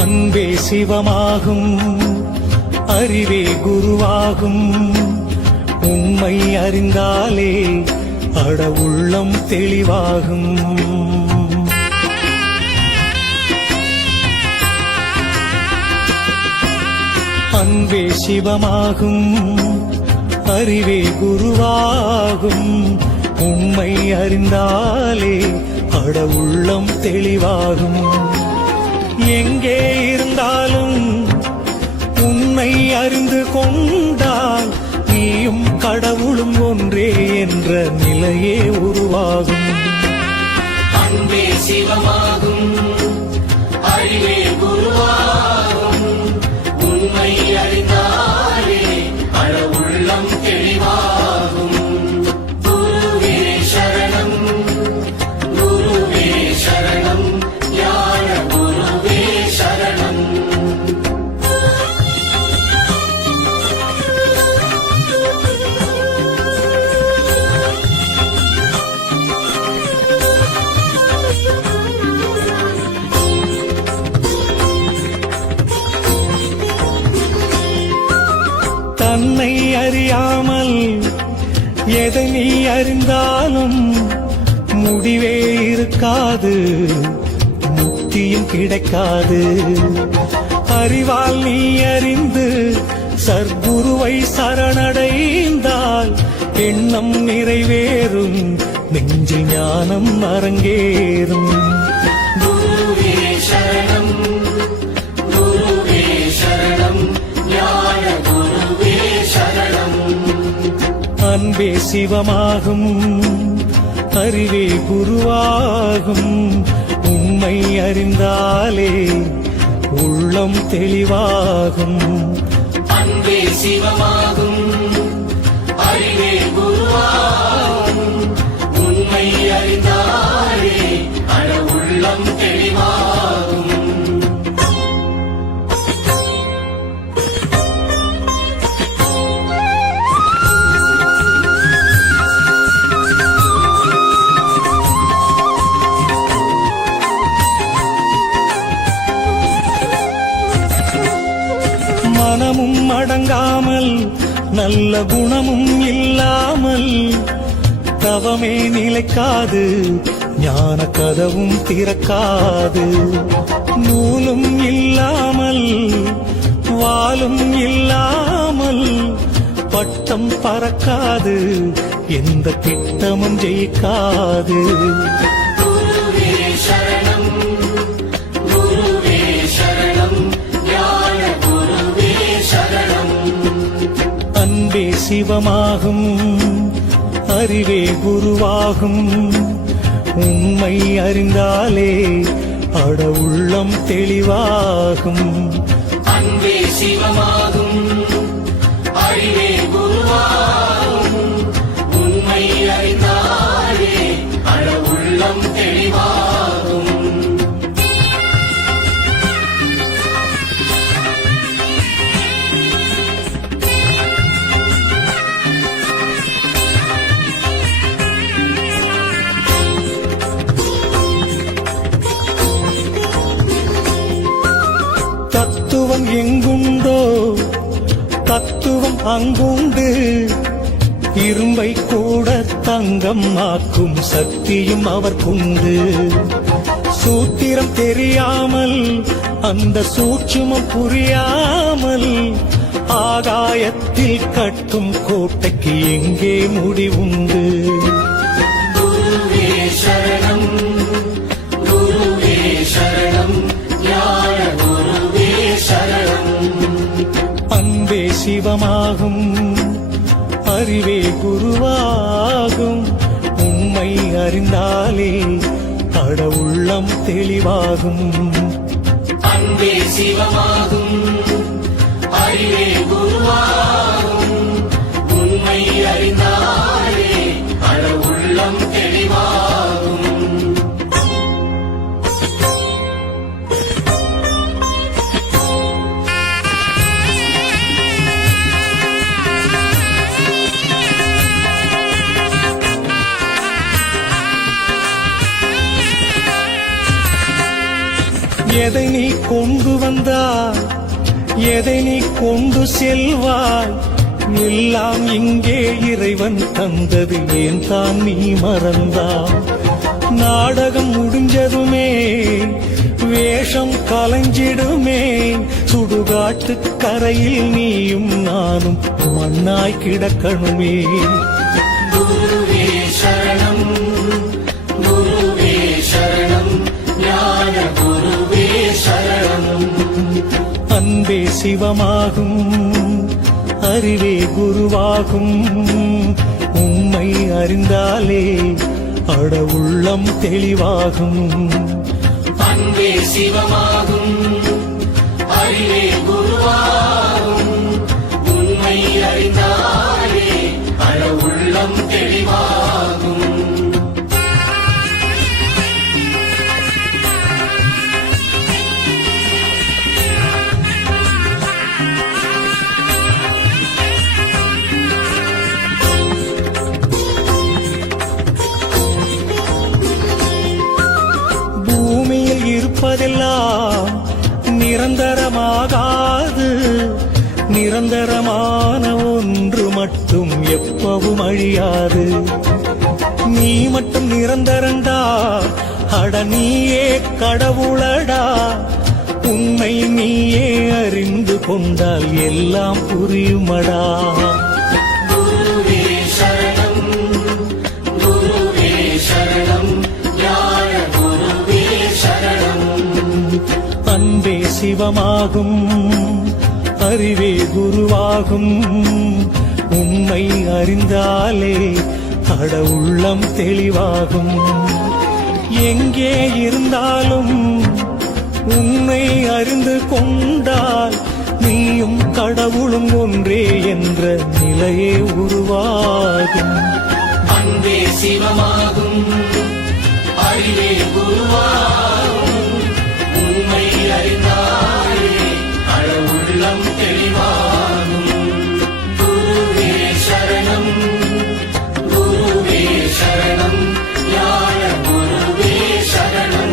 அன்பே சிவமாகும், அறிவே குருவாகும். உண்மை அறிந்தாலே அட உள்ளம் தெளிவாகும். அன்பே சிவமாகும், அறிவே குருவாகும். உண்மை அறிந்தாலே அட உள்ளம் தெளிவாகும். எங்கே இருந்தாலும் உன்னை அறிந்து கொண்டால் நீயும் கடவுளும் ஒன்றே என்ற நிலையே உருவாகும். அன்பே சிவமாகும், அறிவே குருவாகும். உண்மை அறிந்தாலே அட உள்ளம் தெளிவாகும். குருவே சரணம், குருவே சரணம், ஞான குருவே சரணம். தன்னை அறியாமல் எதை நீ அறிந்தாலும் முடிவே இருக்காது, முக்தியும் கிடைக்காது. அறிவால் நீ அறிந்து சர்க்குருவை சரணடைந்தால் எண்ணம் நிறைவேறும், நெஞ்சில் ஞானம் அரங்கேறும். குருவே சரணம், குருவே சரணம், ஞான குருவே சரணம். அன்பே சிவமாகும், அறிவே குருவாகும். உண்மை அறிந்தாலே உள்ளம் தெளிவாகும். அன்பே சிவமாகும், அறிவே குருவாகும். உண்மை அறிந்தாலே அட உள்ளம் தெளிவாகும். மனமும் அடங்காமல் நல்ல குணமும் இல்லாமல் தவமே நிலைக்காது, ஞான கதவும் திறக்காது. நூலும் இல்லாமல் வாலும் இல்லாமல் பட்டம் பறக்காது, எந்த திட்டமும் ஜெயிக்காது. குருவே சரணம், குருவே சரணம், ஞான குருவே சரணம். அன்பே சிவமாகும், அறிவே குருவாகும். உண்மை அறிந்தாலே அட உள்ளம் தெளிவாகும். அன்பே சிவமாகும், அறிவே குருவாகும். உண்மை அறிந்தாலே அட உள்ளம் தெளிவாகும். தத்துவம் எங்குண்டோ தத்துவம் அங்குண்டு, இரும்பை கூட தங்கம் ஆக்கும் சக்தியும் அவர்க்குண்டு. சூத்திரம் தெரியாமல் அந்த சூட்சுமம் புரியாமல் ஆகாயத்தில் கட்டும் கோட்டைக்கு எங்கே முடிவுண்டு. குருவே சரணம், குருவே சரணம், ஞான குருவே சரணம். அன்பே சிவமாகும், அறிவே குருவாகும். உண்மை அறிந்தாலே அட உள்ளம் தெளிவாகும். அன்பே சிவமாகும், அறிவே குருவாகும். உண்மை அறிந்தாலே அட உள்ளம் தெளிவாகும். எதை நீ கொண்டு வந்தாய், எதை நீ கொண்டு செல்வாய், எல்லாம் இங்கே இறைவன் தந்தது, ஏன் தான் நீ மறந்தாய்? நாடகம் முடிஞ்சதுமே வேஷம் கலைஞ்சிடுமே, சுடுகாட்டு கரையில் நீயும் நானும் மண்ணாய் கிடக்கணுமே. குருவே சரணம், குருவே சரணம், ஞான குருவே சரணம். அன்பே சிவமாகும், அறிவே குருவாகும், உம்மை அறிந்தாலே அட உள்ளம் தெளிவாகும். அன்பே சிவமாகும், அறிவே குருவாகும், உண்மை அறிந்தாலே அட உள்ளம் தெளிவாகும். பூமியில் இருப்பதெல்லாம் நிரந்தரமாகாது, நிரந்தரமான ஒன்று மட்டும் எப்பவும் அழியாது. நீ மட்டும் நிரந்தரண்டா, அட நீயே கடவுளடா, உன்னை நீயே அறிந்து கொண்டால் எல்லாம் புரியுமடா. குருவே சரணம், குருவே சரணம், ஞான குருவே சரணம். அன்பே சிவமாகும், அறிவே குருவாகும், உண்மை அறிந்தாலே அட உள்ளம் தெளிவாகும். எங்கே இருந்தாலும் உன்னை அறிந்து கொண்டால் நீயும் கடவுளும் ஒன்றே என்ற நிலையே உருவாகும். அன்பே சிவமாகும், அறிவே குருவாகும், உண்மை அறிந்தாலே அட உள்ளம் தெளிவாகும். குருவே சரணம், குருவே சரணம், ஞான குருவே சரணம்.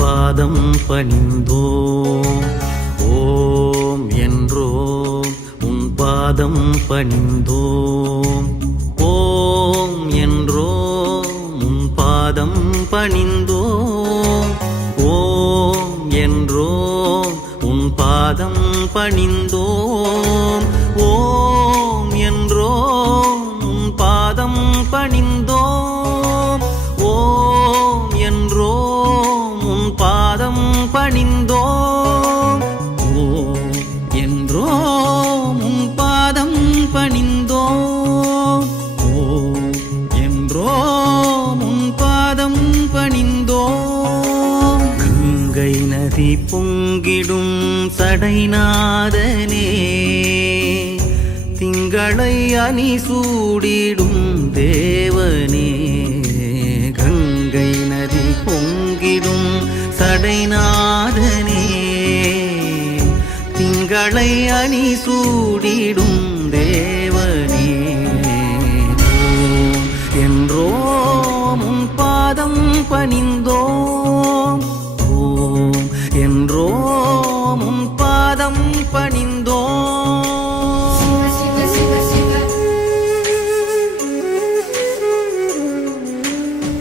பாதம் பணிந்தோம், ஓம் என்றோம் உன் பாதம் பணிந்தோம், ஓம் என்றோம் உன் பாதம் பணிந்தோம், ஓம் என்றோம் உன் பாதம் பணிந்தோம், ஓம் என்றோம் உன் பாதம் பணிந்தோம், ஓம் என்றோம் உன் பாதம் பணிந்தோம், ஓம் என்றோம் உன் பாதம் பணிந்தோம், ஓம் என்றோம் உன் பாதம் பணிந்தோம். கங்கை நதி பொங்கிடும் சடைநாதனே, திங்களை அணி சூடிடும் தேவனே, கங்கை நதி பொங்கிடும் சடைநாதனே, திங்களை அணி சூடிடும் தேவனே, பணிந்தோம் ஓம் என்றோம் உன் பாதம் பணிந்தோம் Siva Siva Siva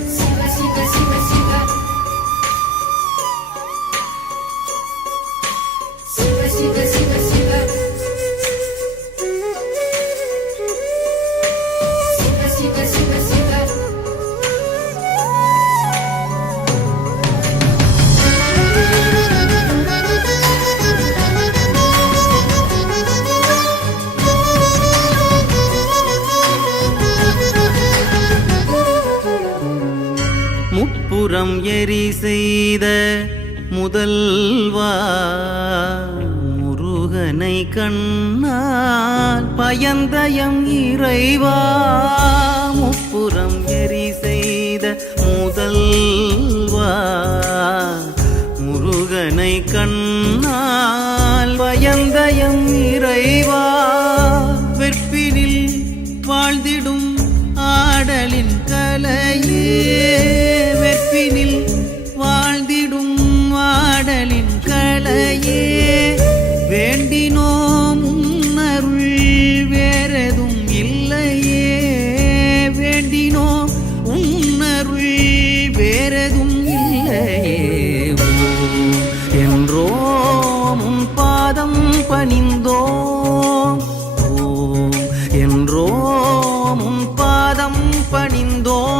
Siva Siva Siva Siva Siva Siva Siva Siva Siva Siva Siva முப்புறம் எரி செய்த முதல்வா முருகனை கண்ணால் பயந்தயம் இறைவா முப்புறம் எரி செய்த முதல்வா முருகனை கண்ணால் பயந்தயம் இறைவா வெற்பினில் வாழ்ந்திடும் ஆடலின் கலையே வெற்பினில் வாழ்ந்திடும் ஆடலின் கலையே வேண்டினோம் உன்னருள் வேறெதும் இல்லையே வேண்டினோம் உன்னருள் வேறெதும் இல்லையே ஓம் என்றோம் உன் பாதம் பணிந்தோம் ஓம் என்றோம் உன் பாதம் பணிந்தோம்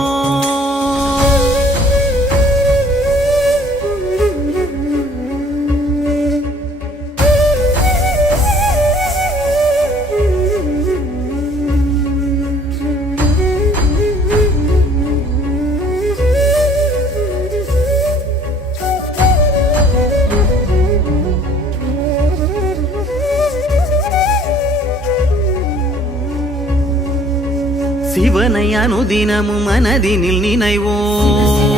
சிவனை அனுதினமும் மனதினில் நினைவோம்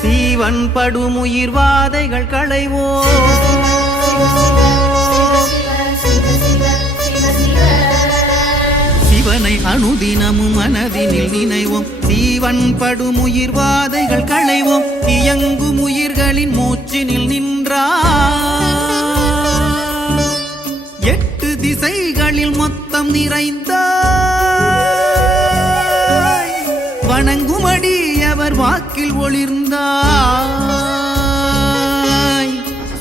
சீவன் படுமுயிர் வாதைகள் களைவோம் சிவனை அனுதினமும் மனதினில் நினைவோம் சீவன் படுமுயிர் வாதைகள் களைவோம் இயங்கும் உயிர்களின் மூச்சினில் நின்றார் எட்டு திசைகளில் மொத்தம் நிறைந்தாய் வணங்குமடி அவர் வாக்கில் ஒளிர்ந்தாய்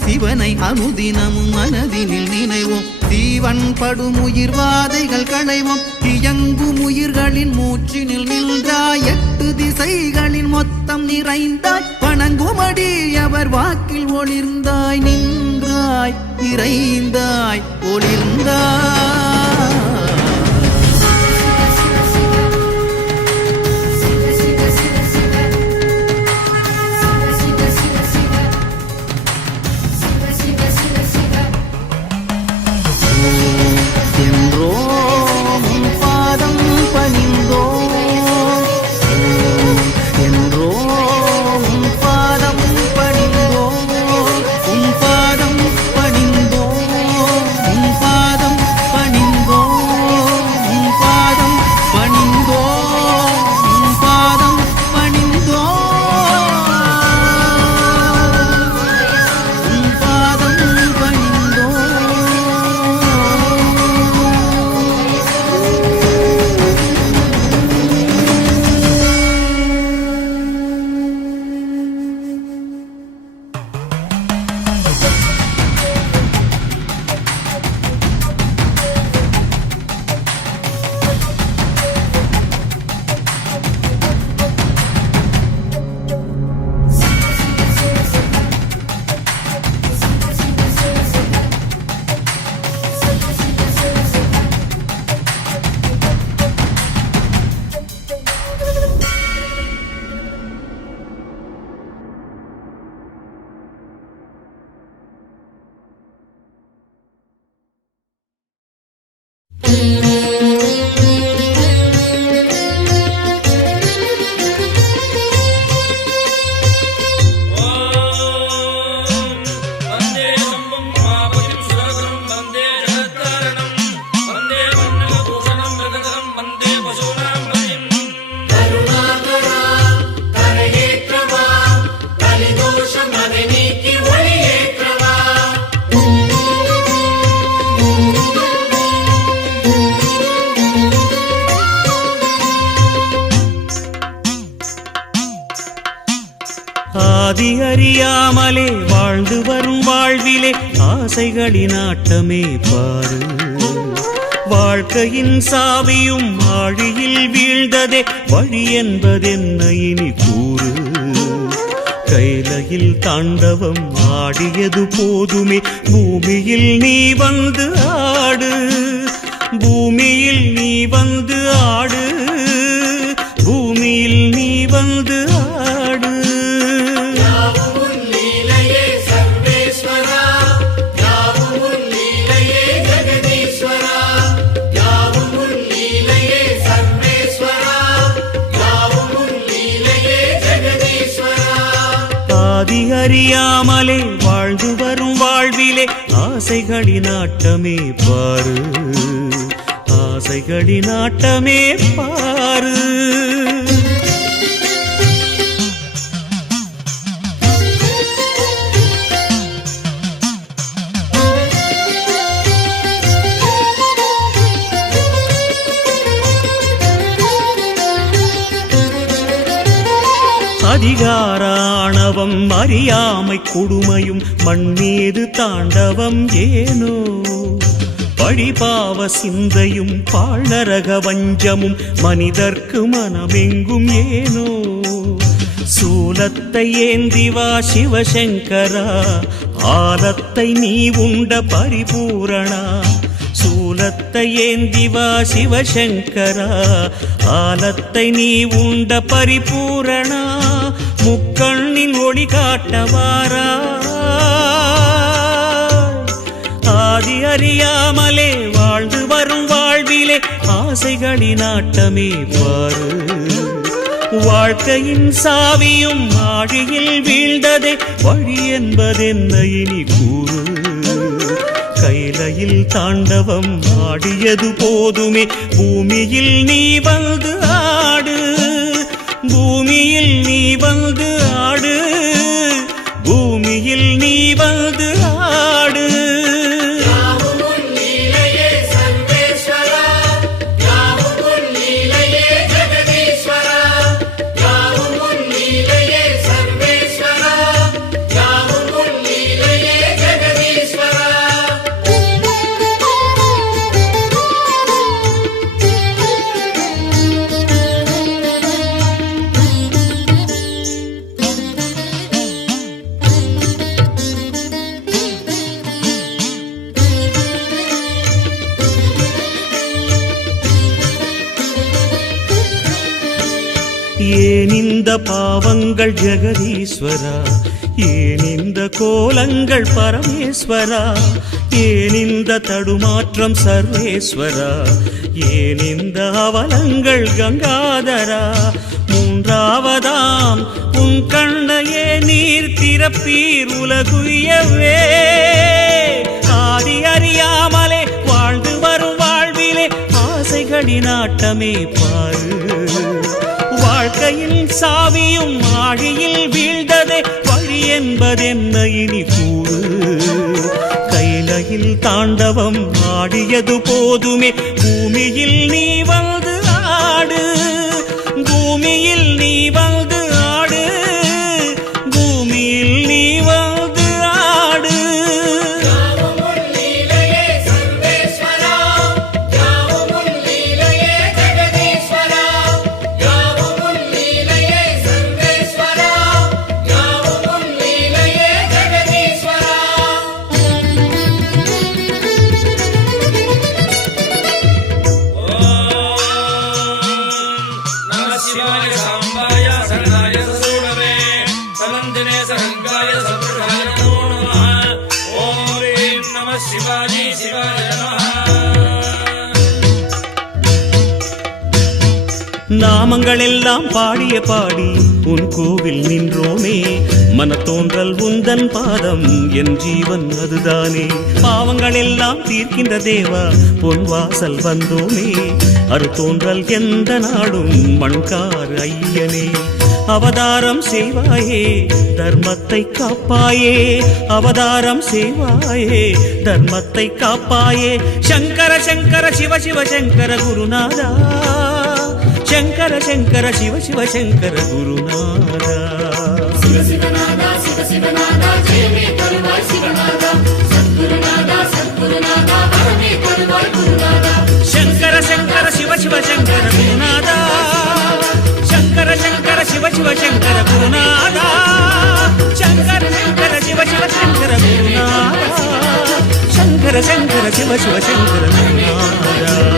சிவனை அனுதினமும் மனதினில் நினைவோம் சீவன் படுமுயிர் வாதைகள் களைவோம் இயங்கும் உயிர்களின் மூச்சினில் நின்றாய் எட்டு திசைகளின் மொத்தம் நிறைந்தாய் வணங்குமடி அவர் வாக்கில் ஒளிர்ந்தாய் நின்றாய் நிறைந்தாய் ஒளிர்ந்தாய் என்றோம் உன் பாதம் பணிந்தோம் என்றோம் உன் பாதம் பணிந்தோம் உன் பாதம் பணிந்தோம் உன் பாதம் பணிந்தோம் வாழ்விலே ஆசைகளின் ஆட்டமே பாரு. வாழ்க்கையின் சாவியும் ஆழியில் வீழ்ந்ததே, வழி என்பதென்ன இனி கூறு. கைலையில் தாண்டவம் ஆடியது போதுமே, பூமியில் நீ வந்து ஆடு, பூமியில் நீ வந்து ஆடு, பூமியில் நீ வந்து ஆடு. யாவும் உன் லீலையே சர்வேஸ்வரா, யாவும் உன் லீலையே ஜெகதீஸ்வரா, யாவும் உன் லீலையே சர்வேஸ்வரா, யாவும் உன் லீலையே ஜெகதீஸ்வரா. ஆதி அறியாமலே வாழ்ந்து வரும் வாழ்விலே ஆசைகளின் ஆட்டமே பாரு, ஆசைகளின் ஆட்டமே பாரு. அதிகாராணவம் அறியாமை கொடுமையும் மண்மீது தாண்டவம் ஏனோ, பழிபாவ சிந்தையும் பாழ்நரக வஞ்சமும் மனிதர்க்கு மனமெங்கும் ஏனோ. சூலத்தை ஏந்திவா சிவசங்கரா, ஆலத்தை நீ உண்ட பரிபூரணா. சூலத்தை ஏந்திவா சிவசங்கரா, ஆலத்தை நீ உண்ட பரிபூரணா. முக்கண்ணின் ஒளி காட்டவாரா, ஆதி அறியாமலே வாழ்ந்து வரும் வாழ்விலே ஆசைகளின் ஆட்டமே பாரு. வாழ்க்கையின் சாவியும் ஆழியில் வீழ்ந்ததே, வழி என்பதென்ன இனி கூறு. கைலையில் தாண்டவம் ஆடியது போதுமே, பூமியில் நீ வந்து ஆடு, பூமியில் நீ வந்து ஆடு, பூமியில் நீ வந்து ஆடு. யாவும் உன் லீலையே சர்வேஸ்வரா, யாவும் உன் லீலையே ஜெகதீஸ்வரா, யாவும் உன் லீலையே சர்வேஸ்வரா, யாவும் உன் லீலையே ஜெகதீஸ்வரா. ஏன் இந்த பாவங்கள் ஜெகதீஸ்வரா, ஏன் இந்த கோலங்கள் பரமேஸ்வரா, ஏன் இந்த தடுமாற்றம் சர்வேஸ்வரா, ஏன் இந்த அவலங்கள் கங்காதரா. மூன்றாவதாம் உன் கண்ணையே நீர் திறப்பீர் உலகுயவே. ஆதி அறியாமலே வாழ்ந்து வரும் வாழ்விலே ஆசைகளின் ஆட்டமே பாரு. வாழ்க்கையின் சாவியும் ஆழியில் வீழ்ந்ததே, வழி என்பதென்ன இனி கூறு. கைலையில் தாண்டவம் ஆடியது போதுமே, பூமியில் நீ வந்து ஆடு, பூமியில் நீ வந்து ஆடு, பூமியில் நீ வந்து ஆடு. யாவும் உன் லீலையே சர்வேஸ்வரா, யாவும் உன் லீலையே ஜெகதீஸ்வரா, யாவும் உன் லீலையே சர்வேஸ்வரா, யாவும் உன் லீலையே ஜெகதீஸ்வரா. நம சிவாய சாம்பாய சரணாய சசூடவே சமந்தினே சரங்காய சப்ரகாய நமோ நமः. ஓம் ஹ்ரீம் நம சிவாஜி சிவாய நமः. நாமங்கள் எல்லாம் பாடிய பாடி உன் கோவில் நின்றோமே, மனத்தோன்றல் உந்தன் பாதம் என் ஜீவன் அதுதானே. பாவங்கள் எல்லாம் தீர்க்கின்ற தேவா பொன் வாசல் வந்தோமே, அருத்தோன்றல் எந்த நாடும் மண்கார் ஐயனே. அவதாரம் செய்வாயே தர்மத்தை காப்பாயே, அவதாரம் செய்வாயே தர்மத்தை காப்பாயே. சங்கர சங்கர சிவ சிவ சங்கர குருநாதா, சங்கர சங்கர சிவ சிவ சங்கர குருநாதா. சிவ சிவநாதா சிவ சிவநாதா ஜெயமே தருவாய் சிவநாதா. சங்கர சங்கர சிவ சிவ சங்கர நாதா